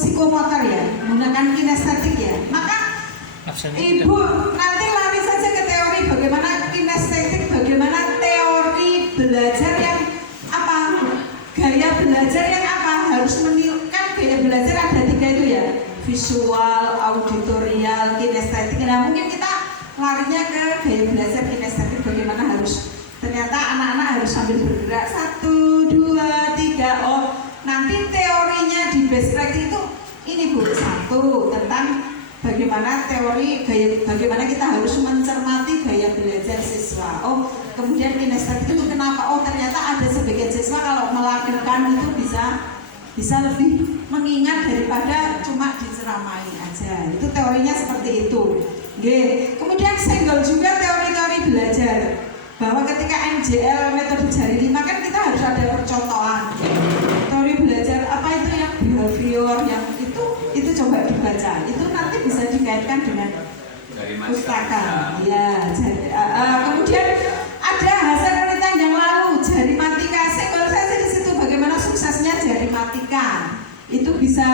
psikomotor ya, menggunakan kinestetik ya. Maka Ibu nanti lari saja ke teori bagaimana kinestetik, bagaimana teori belajar yang apa, gaya belajar yang apa, harus menilai gaya belajar ada 3 itu ya, visual, auditorial, kinestetik. Nah mungkin kita larinya ke gaya belajar kinestetik, bagaimana harus ternyata anak-anak harus sambil bergerak 1, 2, 3. Oh nanti teorinya di best practice itu ini Bu, 1 tentang bagaimana teori bagaimana kita harus mencermati gaya belajar siswa. Oh, kemudian kinestetik itu kenapa? Oh, ternyata ada sebagian siswa kalau melakukan itu bisa lebih mengingat daripada cuma diceramai aja. Itu teorinya seperti itu. Kemudian senggol juga teori-teori belajar. Bahwa ketika MJL metode jari 5 kan kita harus ada percontohan. Teori belajar apa itu yang behavior yang itu coba dibaca. Itu nanti bisa dikaitkan dengan pustaka. Ya, kemudian ada hasil penelitian yang lalu jarimatika. Senggol saja di situ bagaimana suksesnya jarimatika. Itu bisa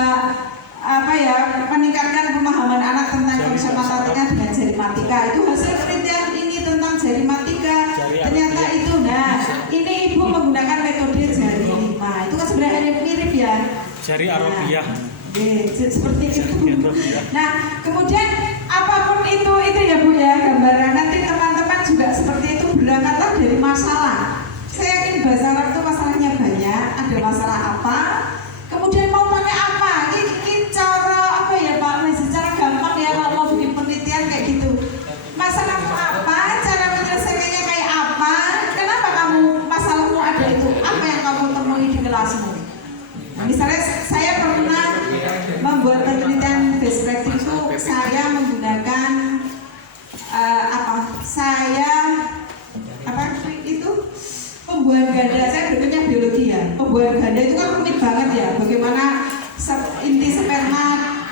apa ya, meningkatkan pemahaman anak tentang konsep matematika dengan jarimatika. Itu hasil penelitian ini tentang jarimatika. Ternyata itu, nah ini Ibu menggunakan metode jari 5. Itu kan sebenarnya mirip ya. Jari Arabiah. Seperti itu. Nah, kemudian apapun itu ya Bu ya gambaran. Nanti teman-teman juga seperti itu, berangkatlah dari masalah. Saya yakin bahasa Arab itu masalahnya banyak. Ada masalah apa? Kemudian mau pakai apa? Ini cara apa ya Pak? Secara gampang ya kalau mau bikin penelitian kayak gitu. Masalahmu apa? Cara menyelesaikannya kayak apa? Kenapa masalahmu ada itu? Apa yang kamu temui di kelasmu? Misalnya saya pernah membuat penelitian best practice itu, saya menggunakan pembuahan ganda. Saya berikutnya biologi ya. Pembuahan ganda itu kan rumit banget ya. Bagaimana inti sperma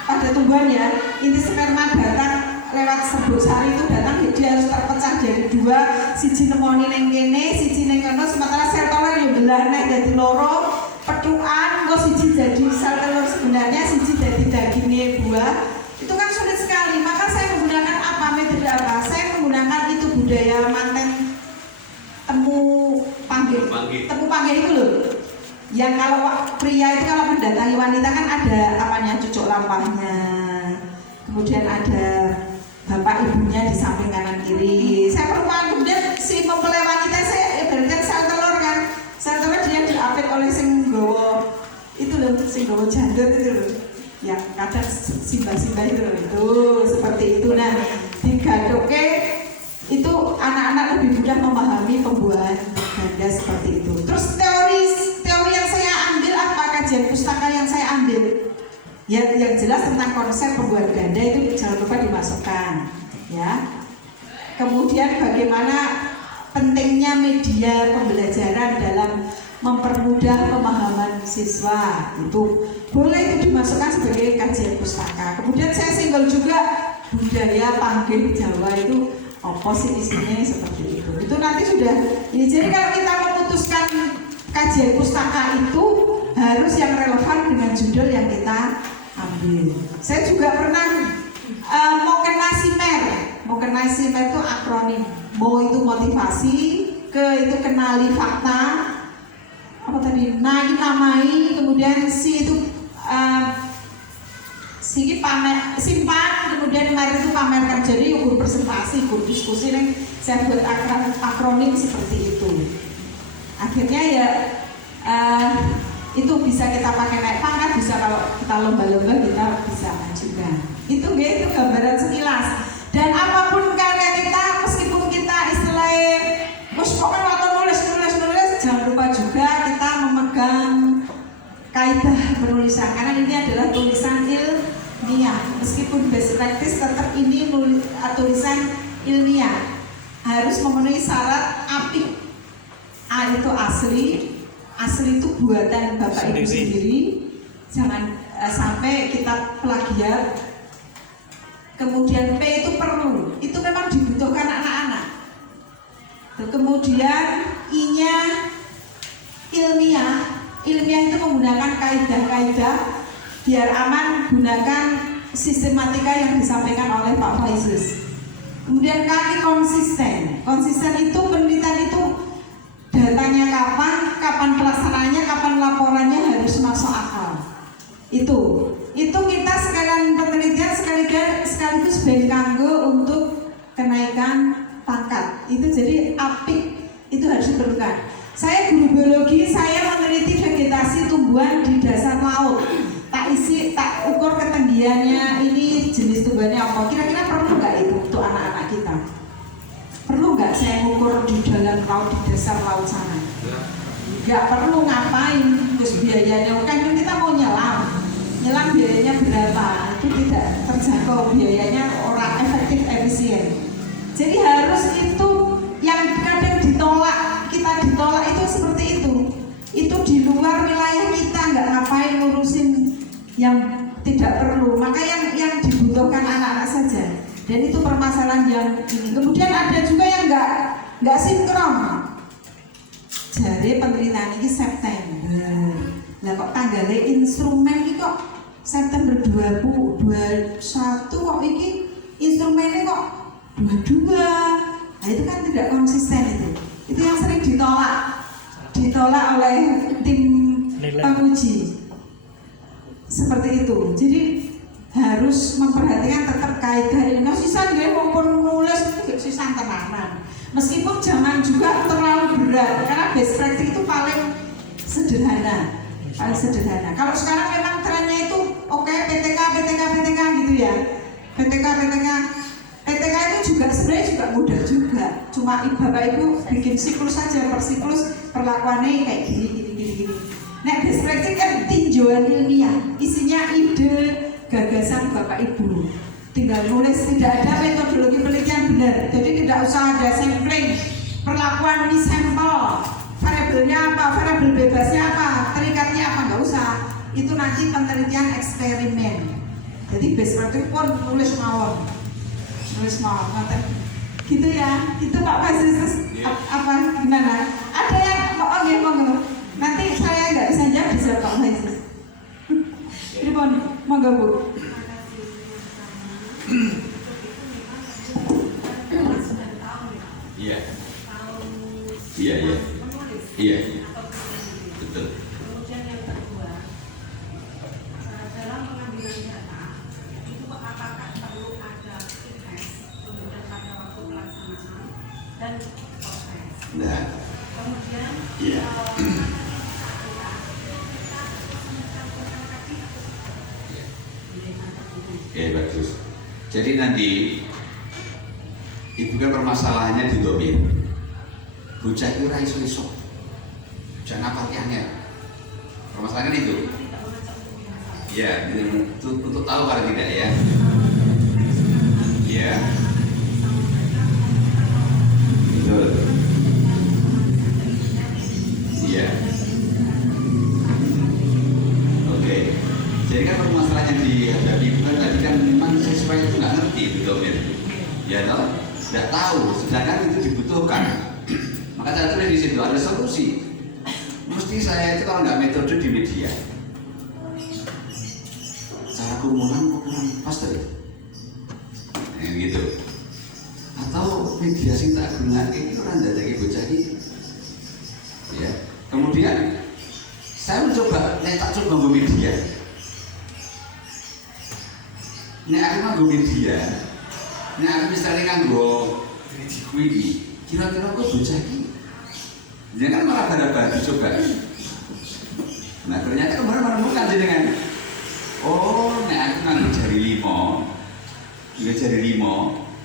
pada tumbuhan ya, inti sperma datang lewat serbuk sari itu datang, dia harus terpecah jadi 2, siji nemoni neng kene, siji neng kono, sementara sel telur yang belahnya jadi loro, petukan, kok siji jadi sel telur sebenarnya, siji jadi dagingnya buah. Itu kan sulit sekali. Maka saya menggunakan apa, metode apa? Saya menggunakan itu budaya manten temu panggil itu loh. Yang kalau pria itu kalau mendatangi wanita kan ada apanya, cucuk lampahnya, kemudian ada bapak ibunya di samping kanan kiri. Saya perempuan, kemudian si mempelai wanita saya ibaratkan sel telur kan, sel telur dia diapit oleh sing gowo itu loh, sing gowo jandut itu loh, yang kadang simbah-simbah itu loh, itu seperti itu. Nah digadoke itu anak-anak lebih mudah memahami pembuahan ganda seperti itu. Terus teori yang saya ambil apa, kajian pustaka yang saya ambil yang jelas tentang konsep pembuahan ganda itu jangan lupa dimasukkan ya. Kemudian bagaimana pentingnya media pembelajaran dalam mempermudah pemahaman siswa, itu boleh itu dimasukkan sebagai kajian pustaka. Kemudian saya singgol juga budaya panggil Jawa itu apa sih isinya seperti itu. Itu nanti sudah ini. Jadi kalau kita memutuskan kajian pustaka itu harus yang relevan dengan judul yang kita ambil. Saya juga pernah mau kena SIMER itu akronim. Mau itu motivasi, ke itu kenali fakta, apa tadi, namai, kemudian si itu simpan, kemudian mari itu pamerkan. Jadi ukur presentasi, ukur diskusi nih, saya buat akronim seperti itu. Akhirnya ya itu bisa kita pakai naik pangkat, bisa kalau kita lomba-lomba kita bisa ajukan. Itu gambaran sekilas. Dan apapun karya kita, meskipun kita istilahnya pokoknya waktu nulis, jangan lupa juga kita memegang kaidah penulisan, karena ini adalah tulisan ilmiah. Meskipun best practice tetap ini tulisan ilmiah, harus memenuhi syarat apik. A itu asli itu buatan Bapak Ibu sendiri, jangan sampai kita plagiat. Kemudian P itu perlu, itu memang dibutuhkan anak-anak. Kemudian I-nya ilmiah itu menggunakan kaidah-kaidah biar aman gunakan sistematika yang disampaikan oleh Pak Faizus. Kemudian kami konsisten. Konsisten itu penelitian itu datanya kapan pelaksanaannya, kapan laporannya harus masuk akal. Itu kita sekalian penelitian sekaligus ben kanggo untuk kenaikan pangkat. Itu jadi apik, itu harus diperlukan. Saya guru biologi, saya meneliti vegetasi tumbuhan di dasar laut. Tak ukur ketinggiannya, ini jenis tumbuhannya apa. Kira-kira perlu nggak itu untuk anak-anak kita? Perlu nggak saya ukur di dalam laut, di dasar laut sana? Nggak perlu, ngapain? Terus biayanya, kan kita mau nyelam biayanya berapa? Itu tidak terjangkau, biayanya orang efektif, efisien. Jadi harus itu yang kadang kita ditolak itu seperti itu. Itu di luar wilayah kita, nggak ngapain ngurusin yang tidak perlu. Maka yang dibutuhkan anak-anak saja. Dan itu permasalahan yang ini. Kemudian ada juga yang nggak sinkron. Jadi penelitian ini September. Lah kok tanggalnya instrumen ini kok September 2021 kok ini instrumennya kok 22. Nah itu kan tidak konsisten itu. Itu yang sering ditolak oleh tim penguji. Seperti itu. Jadi harus memperhatikan tetap kaidah ilmiah. Sisan nggih mumpun nulis sisan tenanan. Meskipun jangan juga terlalu berat karena best practice itu paling sederhana. Kalau sekarang memang trennya itu PTK gitu ya. PTK itu juga sebenarnya juga mudah juga. Cuma Bapak Ibu bikin siklus saja, per siklus perlakuannya kayak gini. Nah, best practice kan tinjauan ilmiah, isinya ide, gagasan Bapak Ibu. Tinggal nulis, tidak ada metodologi penelitian benar. Jadi tidak usah ada sampling, perlakuan ini sampel, variabelnya apa, variabel bebasnya apa, terikatnya apa, nggak usah. Itu nanti penelitian eksperimen. Jadi best practice pun nulis mawon, gitu ya. Itu Pak Faizus apa gimana? Ada yang monggo. Nanti saya nggak bisa jawab, bisa Pak Faizus. Ribon, monggo Bu. Iya. Betul. Kemudian yang kedua, dalam pengambilan data itu apakah perlu ada tes kemudian pada waktu pelaksanaan dan proses. Nah. Kemudian bagus. Jadi nanti ibu kan permasalahannya di domir. Bocah itu ora iso. Jangan pakai angel. Permasalahannya itu. Ya, untuk tahu kalau tidak ya. Ya. Betul. Iya. Oke. Jadi kan permasalahan yang dihadapi bukan tadi kan memang siswa itu nggak ngerti betul ya toh, nggak tahu. Sedangkan itu dibutuhkan. Maka saya tulis di situ ada solusi. Mesti saya itu kalau nggak metode di media, cara kurang pas tadi, gitu. Atau media sing tak gunakan itu orang dari bocah ini. Ya. Kemudian saya mencoba, tak coba media. Aku media. Aku misalnya nganggo kritiku ini, kira-kira kok bocah ini. Jangan malah pada dicoba. Nah ternyata kemarin menemukan jenengan. Oh, aku nganggo jari limo.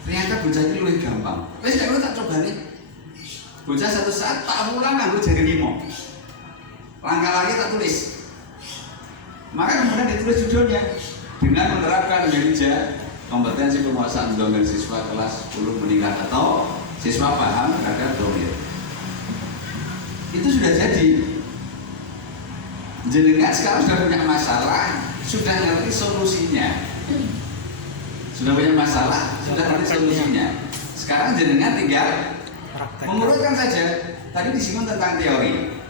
Ternyata bocah ini lebih gampang. Wes kalau tak coba nih. Bocah satu saat tak pulang nganggo jari limo. Langkah lagi tak tulis. Maka kemudian ditulis judulnya dengan menerapkan meja kompetensi penguasaan domir siswa kelas 10 meningkat atau siswa paham terhadap domir. Itu sudah jadi. Jenengan sekarang sudah punya masalah, sudah ngerti solusinya. Sudah punya masalah, sudah ngerti solusinya. Sekarang jenengan tinggal mengurutkan saja. Tadi disinggung tentang teori.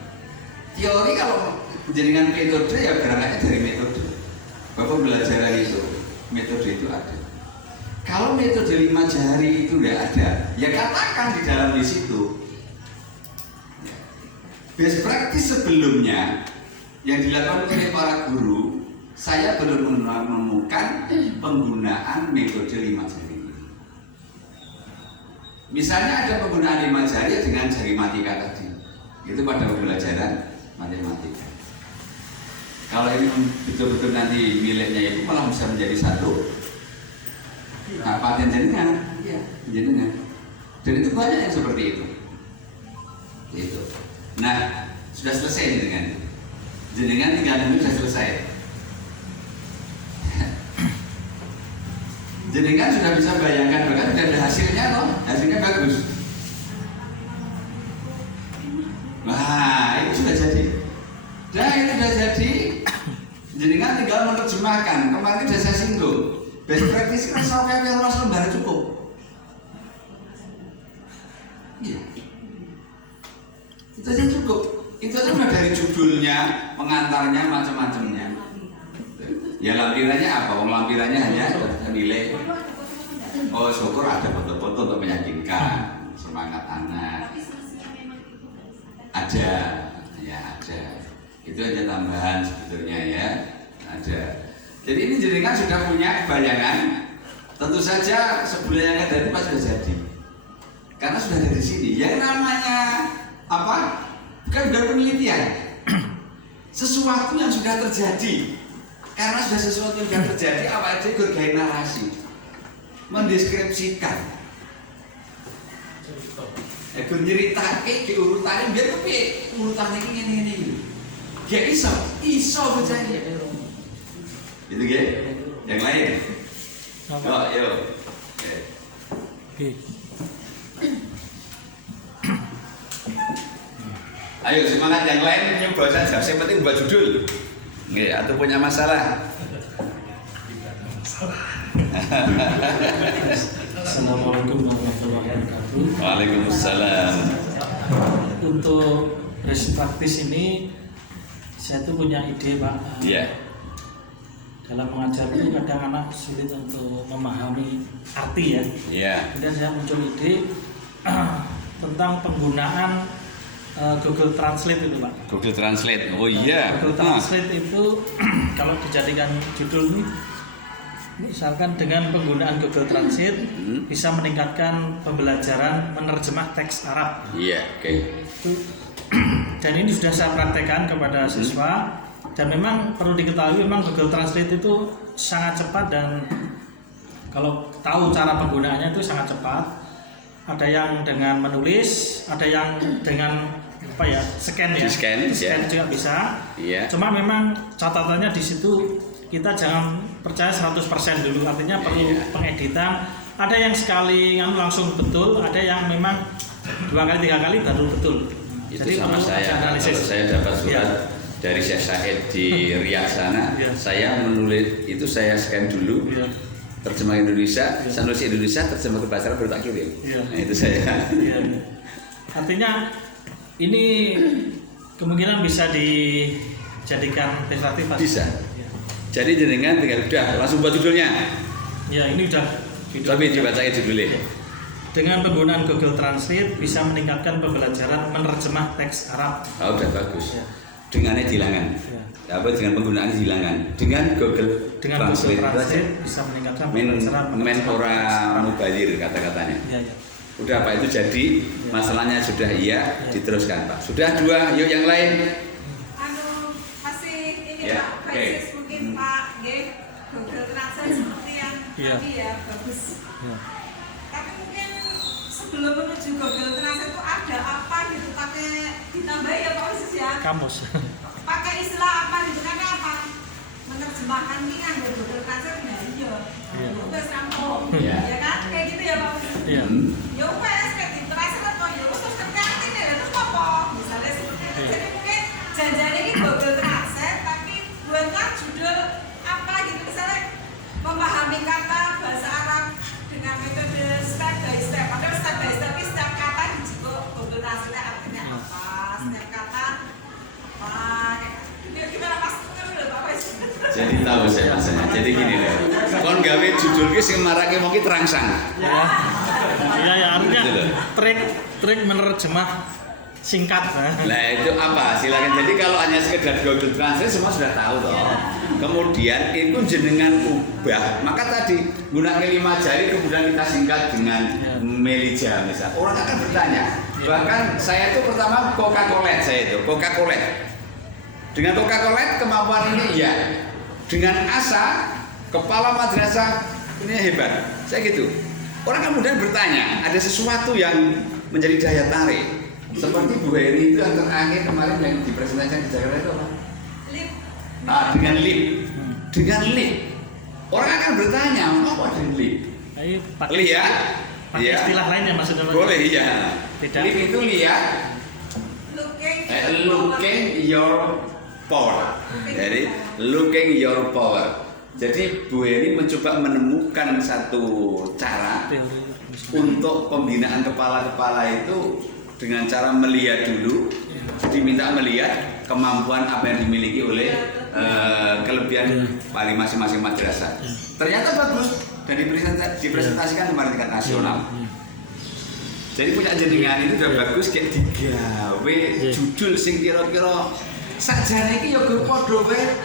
Teori kalau jenengan metode ya berangkatnya dari metode. bahwa pembelajaran itu, metode itu ada. Kalau metode 5 jari itu tidak ada, ya katakan di dalam di situ. Best practice sebelumnya yang dilakukan oleh para guru, saya belum menemukan penggunaan metode 5 jari. Misalnya ada penggunaan 5 jari dengan jari matika tadi, itu pada pembelajaran matematika. Kalau ini betul-betul nanti miliknya itu malah bisa menjadi satu paten jenengan, jenengan. Dan itu banyak yang seperti itu. Itu. Nah, sudah selesai jenengan tinggal nunggu sudah selesai. Jenengan sudah bisa bayangkan, bahkan sudah ada hasilnya loh, hasilnya bagus. Wah, itu sudah jadi. Dan itu sudah jadi. Jenengan tinggal menerjemahkan. Kemarin sudah saya singgung. Best practice kan sampai ruas lembar cukup. Iya. Itu aja cukup. Itu aja udah dari judulnya, pengantarnya, macam-macamnya. Ya lampirannya apa? Lampirannya hanya nilai. Oh syukur ada foto-foto untuk meyakinkan semangat anak. Ada, ya ada. Itu aja tambahan sebetulnya ya. Ada. Jadi ini jenengan sudah punya bayangan. Tentu saja sebulan yang akan datang sudah jadi. Karena sudah ada di sini. Yang namanya apa? Bukan penelitian. Sesuatu yang sudah terjadi. Karena sudah sesuatu yang sudah terjadi, apa aja bergaya narasi, mendeskripsikan, nyeritain di urutannya biar kepi urutannya ini. Dia iso berjaya. Itu ya. Yang lain. Yuk. Oke. Ayo semangat yang lain nyoba saja. Yang penting buat judul. Nggih, atau punya masalah. Assalamualaikum warahmatullahi wabarakatuh. Waalaikumsalam. Untuk best practice ini saya tuh punya ide, Pak. Iya. Dalam mengajar itu kadang anak sulit untuk memahami arti ya. Iya. Kemudian saya muncul ide tentang penggunaan Google Translate itu, Pak. Google Translate. Oh iya. Google Translate itu kalau dijadikan judul ini, misalkan dengan penggunaan Google Translate bisa meningkatkan pembelajaran menerjemah teks Arab. Iya, oke. Dan ini sudah saya praktekkan kepada siswa. Dan memang perlu diketahui memang Google Translate itu sangat cepat dan kalau tahu cara penggunaannya itu sangat cepat. Ada yang dengan menulis, ada yang dengan scan ya. Scan juga bisa. Iya. Cuma memang catatannya di situ kita jangan percaya 100% dulu. Artinya perlu pengeditan. Ada yang sekali langsung betul, ada yang memang 2 kali 3 kali baru betul. Itu jadi sama saya. Kalau saya dapat surat dari Syekh Said di Riyadh sana, saya menulis itu saya scan dulu. Terjemah Indonesia, saya nulis Indonesia, terjemah ke bahasa Arab baru tak kirim. Nah, itu saya. Artinya ini kemungkinan bisa dijadikan perspektif. Bisa. Jadi jenengan tinggal udah langsung buat judulnya. Ya ini udah. Tapi dibacain judulnya. Dengan penggunaan Google Translate bisa meningkatkan pembelajaran menerjemah teks Arab. Oh, udah bagus. Dengannya dihilangkan. Apa dengan penggunaan dihilangkan? Dengan Google Translate bisa meningkatkan pembelajaran ora mubalir kata-katanya. Iya. Udah Pak itu jadi masalahnya sudah diteruskan Pak. Sudah 2, yuk yang lain. Masih ini Pak, krisis mungkin Pak, Google Translate seperti yang tadi ya bagus. Tapi mungkin sebelum menuju Google Translate itu ada apa gitu pakai ditambah ya Pak Usus ya? Kamus. Pakai istilah apa gitu kan apa? Menerjemahkan ini kan Google Translate ya iya. Udah rampung. Ya kan kayak gitu ya Pak Usus. Iya. Ya wes kayak di Translate atau ya terus terganti deh terus apa? Misalnya seperti itu. Jadi mungkin janjinya ini Google Translate tapi buatlah judul apa gitu misalnya memahami kata bahasa Arab dengan metode step by step. Padahal step by step ini setiap kata dijiko Google Translate artinya apa? Setiap kata apa? Gimana Mas? Jadi tahu bagus ya masanya. Jadi gini loh. Kon gawe judul ki sing marake wong ki terangsang. Ya. Iya ya, artinya Gitu loh. trik menerjemah singkat. Nah itu apa? Silakan. Jadi kalau hanya sekedar Google Translate semua sudah tahu toh. Kemudian itu jenengan ubah. Maka tadi gunakan 5 jari kemudian kita singkat dengan Melija misal. Orang akan bertanya. Bahkan saya itu pertama Coca-Cola saya itu Coca-Cola. Dengan Coca-Cola kemampuan ini ya. Dengan asa kepala madrasah ini hebat. Saya gitu. Orang kemudian bertanya, ada sesuatu yang menjadi daya tarik. Seperti Bu Heri itu yang terakhir kemarin yang dipresentasikan di Jakarta itu apa? Lip. Dengan lip. Dengan lip. Orang akan bertanya, apa dengan lip? Ayo pakai Lihat. pakai Iya. istilah lain ya maksudnya. Boleh iya. Tidak. Lip itu lihat, looking your power. Jadi looking your power. Jadi Bu Heri mencoba menemukan satu cara untuk pembinaan kepala-kepala itu dengan cara melihat dulu, diminta melihat kemampuan apa yang dimiliki oleh kelebihan paling masing-masing madrasah. Ternyata bagus dan dipresentasikan kemarin tingkat nasional. Jadi punya jenengan itu udah bagus kayak digawe judul sing kira-kira sakjane iki ya go padha wae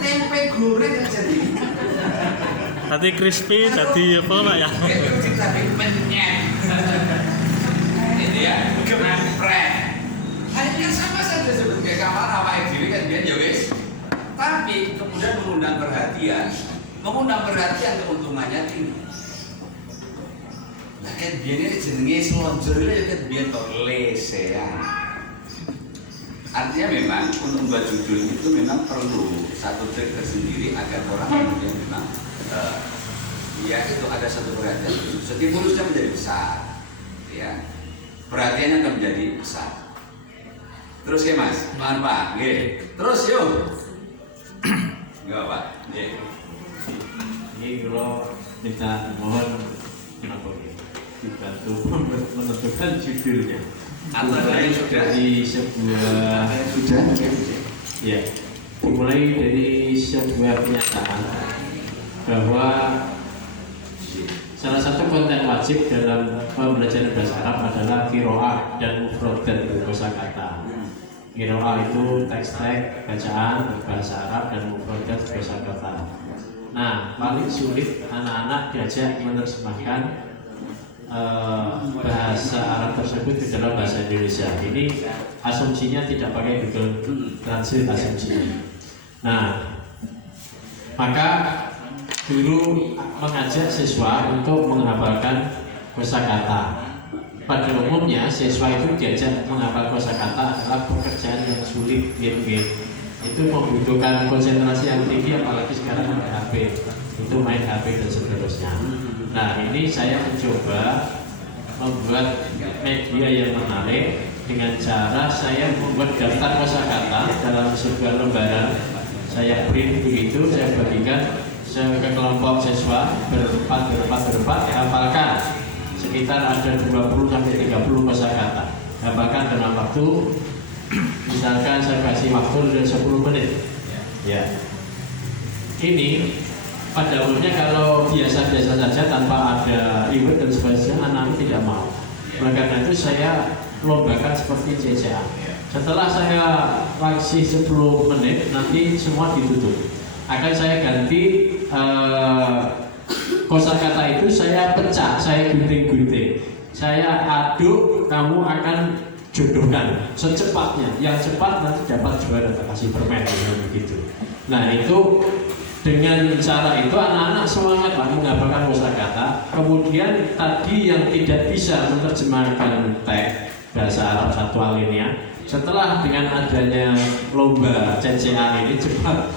tempe goreng aja nih. Tadi crispy, tadi apa Pak ya? Itu tapi menyet. Ini ya, keren. Hanya sama saja sebenarnya kamar awake dhewe kan biyen ya wis. Tapi kemudian mengundang perhatian keuntungannya tinggi. Nah, kan biyen ini jenenge selonjor itu kan biyen tok lesehan. Artinya memang untuk membuat judul itu memang perlu satu trik tersendiri agar orang kemudian memang ya itu ada satu perhatian khusus. Stimulusnya menjadi besar, ya perhatiannya akan menjadi besar. Terus ya Mas, maaf Pak, terus yuk, nggak Pak, Ini kalau minta mohon kenapa dibantu menentukan judulnya. Atau dari sudah Dari sebuah ya dimulai dari sebuah kenyataan bahwa salah satu konten wajib dalam pembelajaran bahasa Arab adalah qiraah dan mufradat kosakata. Qiraah itu teks-teks bacaan berbahasa Arab dan mufradat kosakata. Nah, paling sulit anak-anak diajak menerjemahkan bahasa Arab tersebut ke dalam bahasa Indonesia. Ini asumsinya tidak pakai Google Translate asumsinya. Nah, maka guru mengajak siswa untuk menghafalkan kosakata. Pada umumnya siswa itu diajak menghafal kosakata adalah pekerjaan yang sulit, itu membutuhkan konsentrasi yang tinggi, apalagi sekarang ada HP, itu main HP dan seterusnya. Nah, ini saya mencoba membuat media yang menarik dengan cara saya membuat daftar kosakata dalam sebuah lembaran. Saya print begitu, saya bagikan ke kelompok siswa berempat hafalkan sekitar ada 20 sampai 30 kosakata. Hafalkan dalam waktu misalkan saya kasih waktu 10 menit. Ya. Ini pada umumnya kalau biasa-biasa saja tanpa ada event dan sebagainya anak-anak tidak mau. Oleh karena itu saya lombakan seperti CCA. Setelah saya kasih 10 menit nanti semua ditutup. Akan saya ganti kosakata itu saya pecah, saya gunting-gunting. Saya aduk, kamu akan jodohkan secepatnya. Yang cepat nanti dapat juara, kasih permen begitu. Nah, itu dengan cara itu anak-anak semangat menghafalkan kosakata. Kemudian tadi yang tidak bisa menerjemahkan teks bahasa Arab satu alinea, setelah dengan adanya lomba CCA ini cepat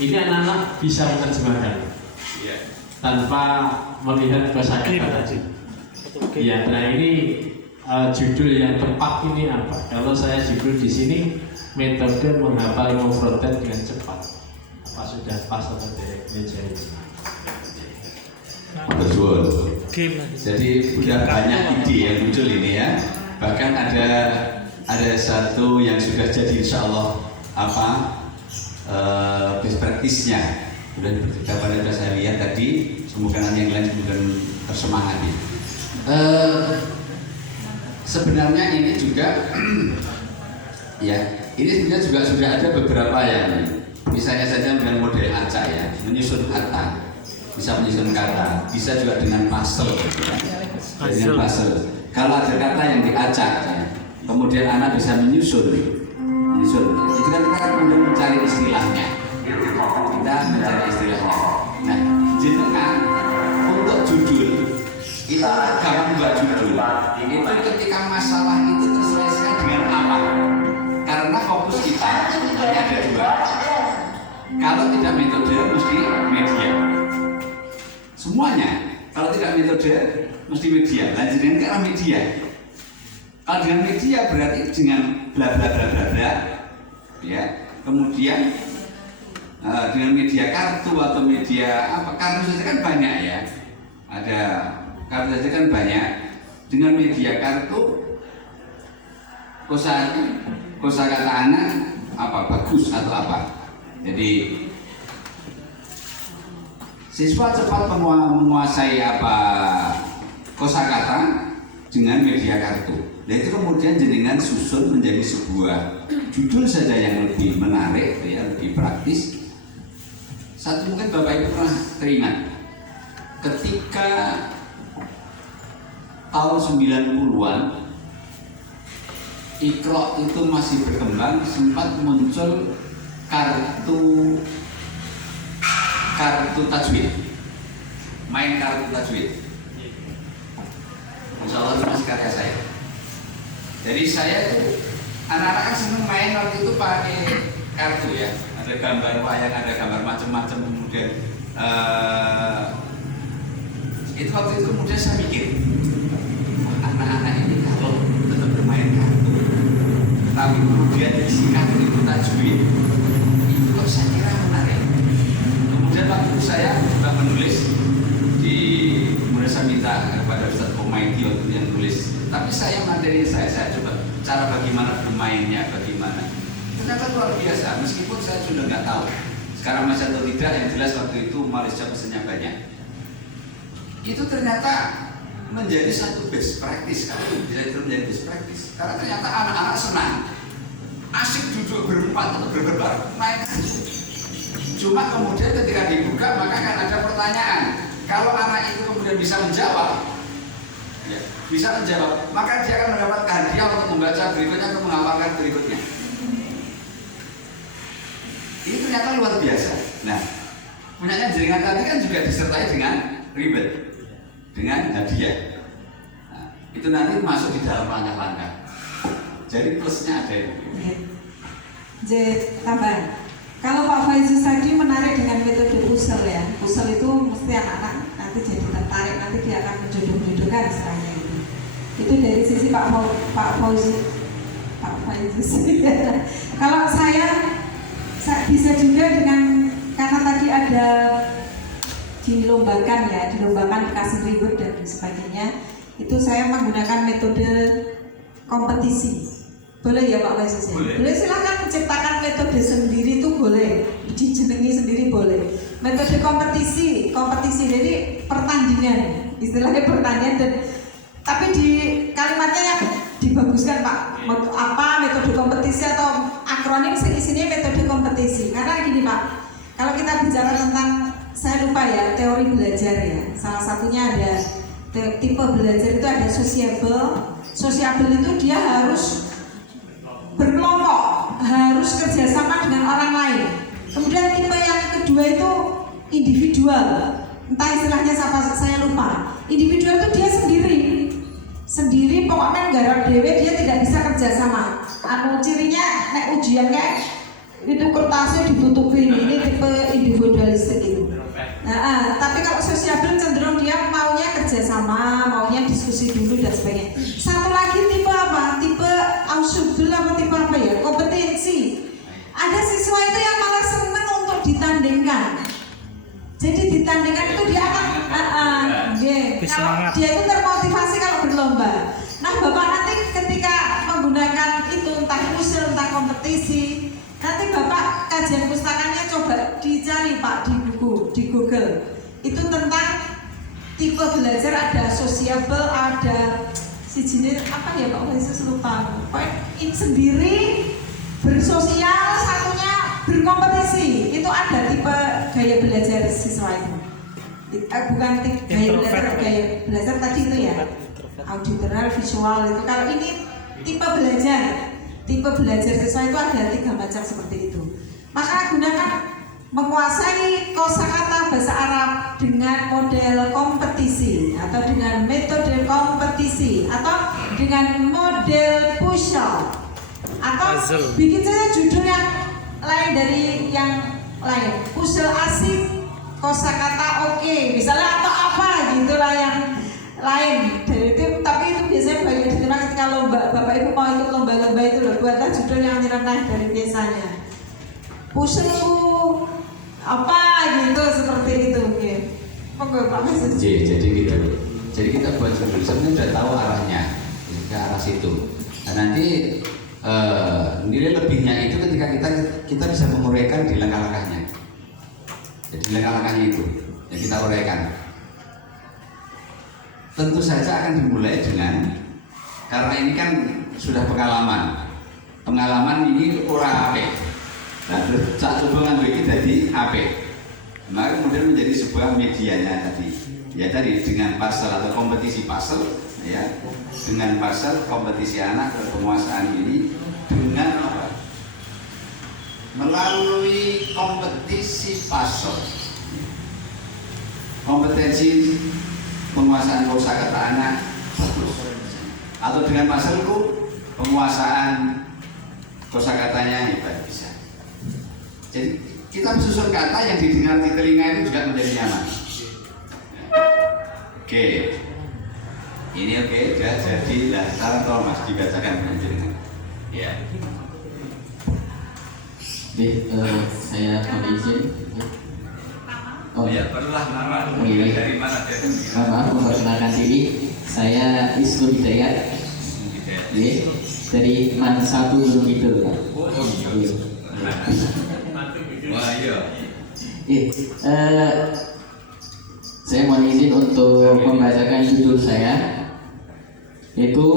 ini anak-anak bisa menerjemahkan tanpa melihat kosakata tadi. Ya, nah ini judul yang tepat ini apa? Kalau saya judul di sini metode menghafal mufradat dengan cepat. Apa sudah pas atau tidak? betul. Game. Jadi sudah banyak ide yang muncul ini ya. Bahkan ada satu yang sudah jadi insya Allah best practice-nya. Sudah beberapa yang sudah saya lihat tadi, semoga nanti yang lain kemudian bersemangat ya. Sebenarnya ini juga ya, ini sebenarnya juga sudah ada beberapa yang misalnya saja dengan model acak ya, menyusun kata, bisa menyusun kata, bisa juga dengan puzzle, dengan puzzle. Kalau ada kata yang diacak, ya, kemudian anak bisa menyusun, itu kan kita kemudian mencari istilahnya, kita mencari istilahnya. Nah, jenengan untuk judul itu gampang buat judul. Itu ketika masalah itu terselesaikan dengan apa? Karena fokus kita hanya ada dua. Kalau tidak metode, mesti media. Semuanya. Kalau tidak metode, mesti media. Lanjut dengan karena media. Kalau dengan media berarti dengan bla bla bla bla bla. Ya. Kemudian dengan media kartu atau media apa? Kartu saja kan banyak ya. Ada kartu saja kan banyak. Dengan media kartu, kosakata anak apa bagus atau apa. Jadi siswa cepat menguasai apa kosakata dengan media kartu. Dan itu kemudian jenengan susun menjadi sebuah judul saja yang lebih menarik, ya, lebih praktis. Satu mungkin Bapak Ibu pernah teringat ketika tahun 90-an Iqra itu masih berkembang, sempat muncul kartu tajwid, main kartu tajwid. Insya Allah itu masih karya saya. Jadi saya itu anak-anak kan seneng main waktu itu pakai kartu ya, ada gambar wayang, ada gambar macam-macam. Kemudian itu waktu itu kemudian saya mikir, anak-anak ini kalau tetap bermain kartu, tapi kemudian isi kartu itu tajwid, itu kok saya kira menarik. Kemudian waktu itu saya juga menulis di, kemudian saya minta kepada Ustaz Komaiti waktu yang nulis. Tapi saya materi saya coba cara bagaimana bermainnya, bagaimana. Ternyata luar biasa, meskipun saya sudah nggak tahu sekarang masih atau tidak, yang jelas waktu itu Malaysia pesannya banyak. Itu ternyata menjadi satu best practice, kalau bisa itu menjadi best practice. Karena ternyata anak-anak senang, asik duduk berempat atau berbareng main kartu. Cuma kemudian ketika dibuka maka kan ada pertanyaan. Kalau anak itu kemudian bisa menjawab, ya, bisa menjawab, maka dia akan mendapat hadiah untuk membaca berikutnya atau menghafalkan berikutnya. Ini ternyata luar biasa. Nah, punyanya jaringan tadi kan juga disertai dengan ribet, dengan hadiah. Nah, itu nanti masuk di dalam langkah-langkah. Jadi plusnya ada itu. J tambahan. Kalau Pak Faizus tadi menarik dengan metode puzzle ya. Puzzle itu mesti anak-anak nanti jadi tertarik, nanti dia akan menjodoh-jodohkan istilahnya itu. Itu dari sisi Pak Faizus. Kalau saya bisa juga dengan, karena tadi ada dilombakan ya, dikasih ribet dan sebagainya. Itu saya menggunakan metode kompetisi. Boleh ya Pak Faizus? Boleh, silakan menciptakan metode sendiri itu boleh, dijenengi sendiri boleh. Metode kompetisi jadi pertandingan, istilahnya pertandingan, dan tapi di kalimatnya yang dibaguskan Pak, apa metode kompetisi atau akronim isinya metode kompetisi. Karena gini Pak, kalau kita bicara tentang, saya lupa ya, teori belajar ya, salah satunya ada tipe belajar itu ada sociable itu dia harus berkelompok, harus kerjasama dengan orang lain. Kemudian tipe yang kedua itu individual, entah istilahnya siapa, saya lupa. Individual itu dia sendiri pokoknya garap dewe, dia tidak bisa kerjasama. Cirinya nek ujiannya itu kertasnya ditutupi, ini tipe individualistik itu. Nah, tapi kalau sosiabel cenderung dia maunya kerjasama, maunya diskusi dulu dan sebagainya. Satu lagi tipe apa? Tipe ausubel apa tipe apa ya? Kompetensi. Ada siswa itu yang malah senang untuk ditandingkan. Jadi ditandingkan itu dia akan kalau dia itu termotivasi kalau berlomba. Nah Bapak nanti ketika menggunakan itu entah usul, entah kompetisi, Nanti Bapak kajian pustakanya coba dicari Pak di buku, di Google. Itu tentang tipe belajar, ada sociable, ada si jenis apa ya Pak Yesus lupa. Pokoknya sendiri bersosial, satunya berkompetisi. Itu ada tipe gaya belajar siswa itu. Bukan gaya belajar tadi itu ya. Auditoral, visual itu. Kalau ini tipe belajar siswa itu ada 3 macam seperti itu. Maka gunakan menguasai kosakata bahasa Arab dengan model kompetisi atau dengan metode kompetisi atau dengan model puzzle atau bikin saja judul yang lain dari yang lain. Puzzle asik, kosakata oke, misalnya atau apa gitulah yang lain dari itu. Tapi itu biasanya banyak diterima ketika lomba. Bapak Ibu mau ikut lomba-lomba itu loh, buatlah judul yang nyeleneh dari biasanya. Puzzle apa gitu seperti itu, oke. Monggo Pak Yesus. Jadi gitu. Jadi kita buat judul sebenarnya sudah tahu arahnya ke arah situ. Nah, nanti nilai lebihnya itu ketika kita bisa menguraikan di langkah-langkahnya. Jadi langkah-langkahnya itu yang kita uraikan. Tentu saja akan dimulai dengan, karena ini kan sudah pengalaman. Pengalaman ini ora apik. Nah, terus sak coba nganggo iki dadi apik. Maka kemudian menjadi sebuah medianya tadi. Ya tadi dengan pasal atau kompetisi pasal, ya. Dengan pasal kompetisi anak penguasaan ini dengan apa? Melalui kompetisi pasal. Kompetensi penguasaan kosakata anak bagus. Atau dengan pasalku penguasaan kosakatanya hebat bisa. Jadi kita menyusun kata yang didengar di telinga itu juga menjadi nyaman. Oke, ini oke, sudah jadi. Nah, sekarang tolong Mas dibacakan dengan ya. Saya mohon izin. Ya, perlulah nama dari mana dia? Maaf, memperkenalkan diri. Saya Isnu Hidayat. Dari Man 1 Gunung Kidul. Wah iya. Saya mohon izin untuk membacakan judul saya, yaitu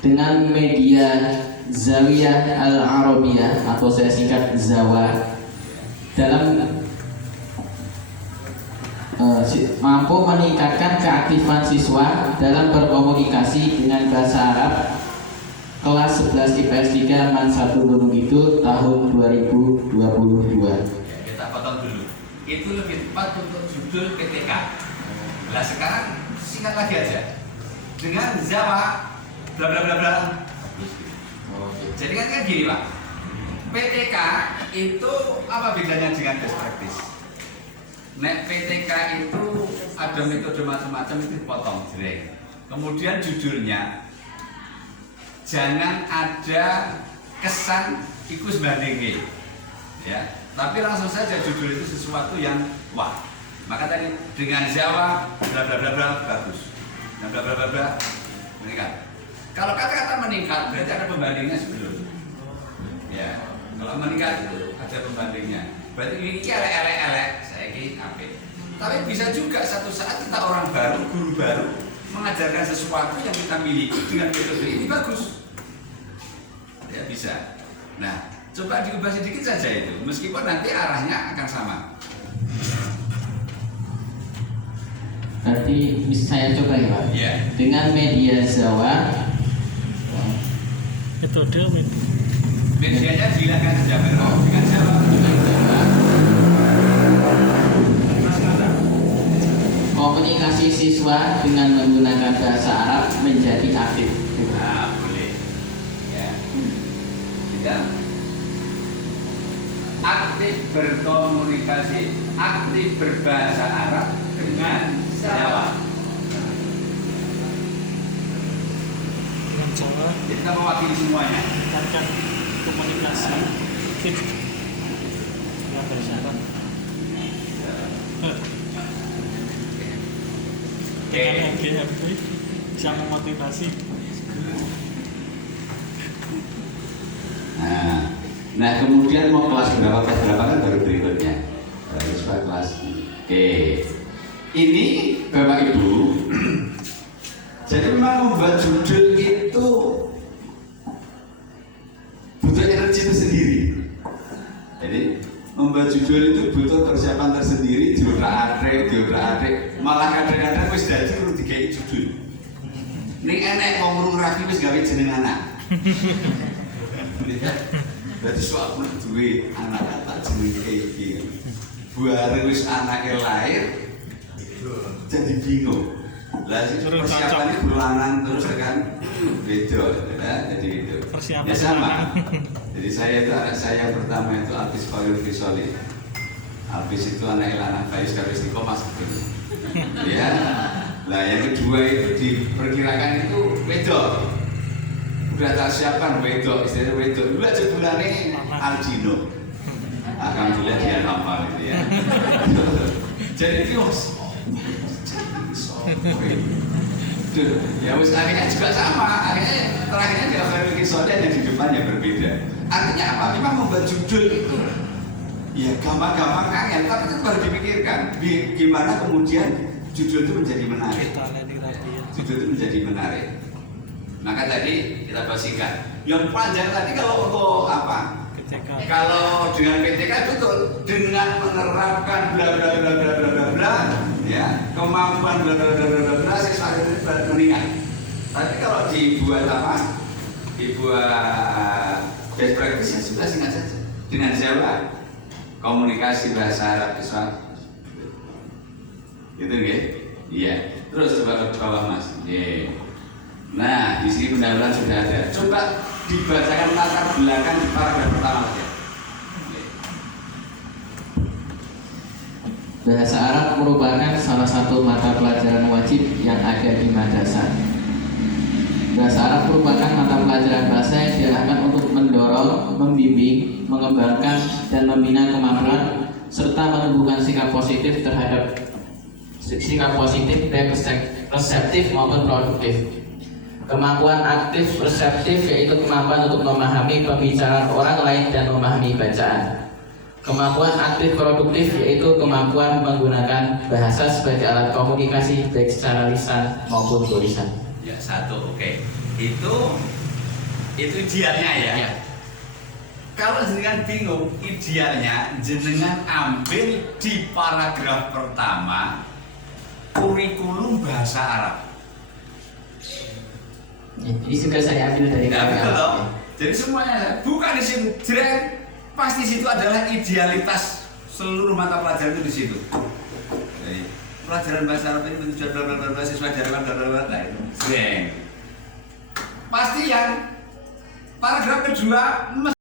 dengan media Zawiyah Al-Arabiyah atau saya singkat Zawa, dalam mampu meningkatkan keaktifan siswa dalam berkomunikasi dengan bahasa Arab, kelas 11 IPS 3 Man 1 Gunung Kidul tahun 2022. Kita potong dulu. Itu lebih tepat untuk judul PTK. Nah sekarang singkat lagi aja. Dengan Jawa bla bla bla bla. Jadi kan gini Pak. PTK itu apa bedanya dengan best practice? Nek PTK itu ada metode macam-macam, itu dipotong jreng. Kemudian judulnya jangan ada kesan ikut bandingin, ya. Tapi langsung saja judul itu sesuatu yang wah. Maka tadi dengan Jawa bla bla bla bla bagus, bla bla bla bla meningkat. Kalau kata-kata meningkat berarti ada pembandingnya sebelum, ya. Kalau meningkat itu ada pembandingnya. Berarti ini elek, saya ini apik. Tapi bisa juga satu saat kita orang baru, guru baru mengajarkan sesuatu yang kita miliki dengan metode ini bagus. Ya bisa. Nah, coba diubah sedikit saja itu, meskipun nanti arahnya akan sama. Nanti saya coba ya Pak. Ya. Dengan media Zawa, Metode Medianya dihilangkan saja dengan Jawa. komunikasi siswa dengan menggunakan bahasa Arab menjadi aktif. Nah, boleh. Ya. Tidak. Aktif berkomunikasi, aktif berbahasa Arab dengan Jawa. dengan Jawa Kita mewakili semuanya. meningkatkan komunikasi aktif dengan bahasa Arab. Dengan MGMP bisa memotivasi. Nah, Nah kemudian mau kelas berapa kan baru berikutnya. Siswa kelas. Oke. Ini Bapak Ibu. Jadi memang membuat judul itu butuh energi tersendiri. Jadi membuat judul itu butuh persiapan tersendiri, diobrak-abrik, malah kadang-kadang wis dadi kudu digawe judul. Ning enek wong urung rapi wis gawe jeneng anak. Berarti suatu duwe anak tak jenenge iki. Bareng wis anake lahir jadi bingung. Lah sing persiapannya berlanang terus kan beda ya, jadi itu. Ya sama. Jadi saya itu anak saya yang pertama itu Alvis Fahir Fisoli. Alvis itu anak lanang Faiz Karistiko Mas gitu. Ya. Lah yang kedua itu diperkirakan itu wedok. Udah tak siapkan wedok, istilahnya wedok. Dulu aja bulannya Aldino. Alhamdulillah dia hafal itu ya. Jadi itu ya wis akhirnya juga sama. Akhirnya terakhirnya dia Fahir Fisoli ada di depannya berbeda. Artinya apa? Memang membuat judul itu ya gampang-gampang kangen, tapi itu baru dipikirkan gimana kemudian judul itu menjadi menarik. Judul itu menjadi menarik. Maka tadi kita bahas singkat. Yang panjang tadi kalau untuk apa? Kalau dengan PTK betul, dengan menerapkan bla bla bla bla bla bla bla, ya kemampuan bla bla bla bla bla siswa itu meningkat. Tapi kalau dibuat apa? Dibuat best practice ya sudah singkat saja. Dengan siapa? Komunikasi bahasa Arab siswa. Gitu nggih? Iya. Terus coba ke bawah Mas. Nah, di sini pendahuluan sudah ada. Coba dibacakan latar belakang di paragraf pertama saja. Bahasa Arab merupakan salah satu mata pelajaran wajib yang ada di madrasah. Bahasa Arab merupakan mata pelajaran bahasa yang diarahkan untuk mendorong, membimbing, mengembangkan, dan membina kemampuan serta menumbuhkan sikap positif baik reseptif maupun produktif. Kemampuan aktif reseptif yaitu kemampuan untuk memahami pembicaraan orang lain dan memahami bacaan. Kemampuan aktif produktif yaitu kemampuan menggunakan bahasa sebagai alat komunikasi baik secara lisan maupun tulisan. Ya satu, oke. Itu idealnya ya. Kalau jenengan bingung, idealnya jenengan ambil di paragraf pertama kurikulum bahasa Arab. Ini juga saya ambil dari betul loh. Jadi semuanya bukan di situ. Jreng, pasti situ adalah idealitas seluruh mata pelajaran itu di situ. Jadi, pelajaran bahasa Arab ini menunjukkan bla bla siswa jarang bla bla itu. Jreng. Pasti yang paragraf kedua